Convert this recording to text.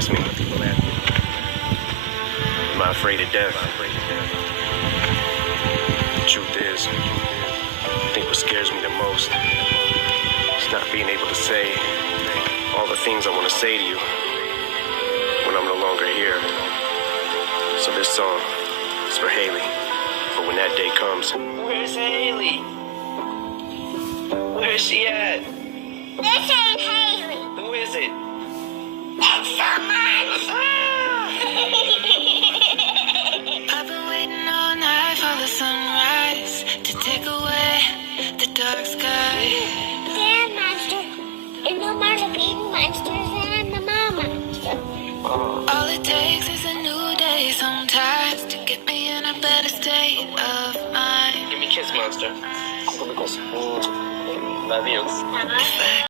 ask me, am I afraid of death? The truth is, I think what scares me the most is not being able to say all the things I want to say to you when I'm no longer here. So this song is for Haley, for when that day comes. Where's Haley? Where's she at? This ain't Haley. Who is it? It's someone. I've been waiting all night for the sunrise to take away the dark sky. Sand monster. And no more the big monsters, and I'm the mama. All it takes is a new day sometimes to get me in a better state of mind. Give me a kiss, monster. Love you. If I